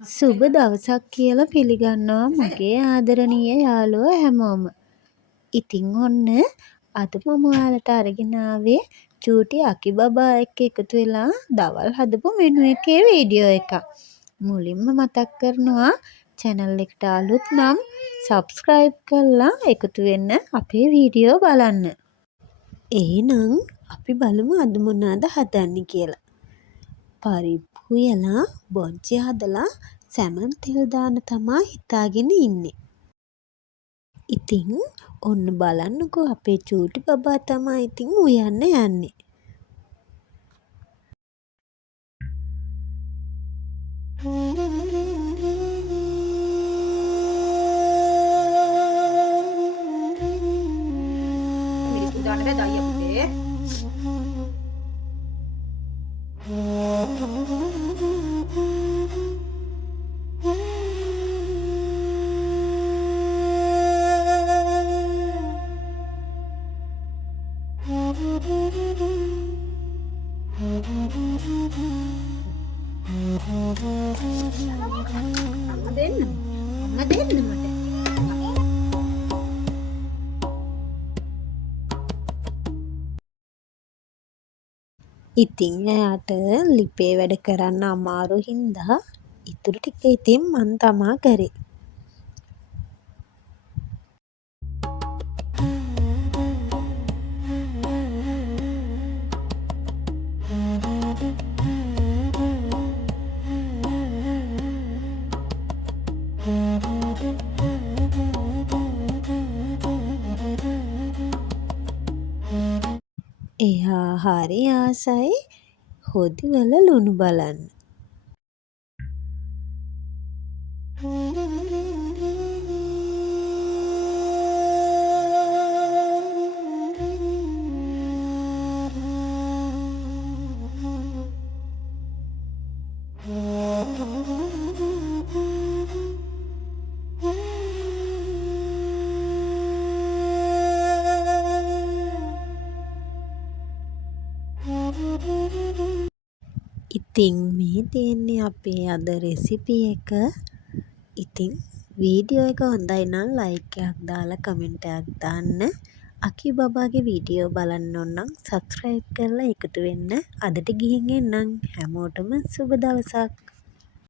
සුබ දවසක් කියලා පිළිගන්නවා මගේ ආදරණීය යාළුවෝ හැමෝම. ඉතින් ඔන්න අද මම ඔයාලට අරගෙන ආවේ චූටි අකි බබා එක්ක එකතු වෙලා දවල් හදපු මෙනු එකේ වීඩියෝ එකක්. මුලින්ම මතක් කරනවා channel එකට අලුත් නම් subscribe කරලා එකතු වෙන්න අපේ වීඩියෝ බලන්න. එහෙනම් අපි බලමු අද මොනවද හදන්නේ කියලා. පරිප්පු උයලා බොන්චි හදලා සැමන් තෙල් දාන්න තමා හිතාගෙන ඉන්නේ. ඉතින් ඔන්න බලන්නකෝ අපේ චූටි බබා තමයි ඉතින් උයන්න යන්නේ. මිරිස් උදාන්න බෑ දයිය පුතේ. අම්ම දෙන්න මට. ඉතින් එයාට ලිපේ වැඩ කරන්න අමාරු හින්දා ඉතුරු ටික ඉතින් මං තමා කරේ. එයා හරි ආසයි හොදිවල ලුණු බලන්න. ඉතින් මේ තියෙන්නේ අපේ අද රෙසිපි එක. ඉතින් වීඩියෝ එක හොඳයි නම් ලයික් එකක් දාලා කමෙන්ට් එකක් දාන්න. අකි බබාගේ වීඩියෝ බලන්න ඕන නම් සබ්ස්ක්‍රයිබ් කරලා එකතු වෙන්න. අදට ගිහින් එන්නම්. හැමෝටම සුබ දවසක්.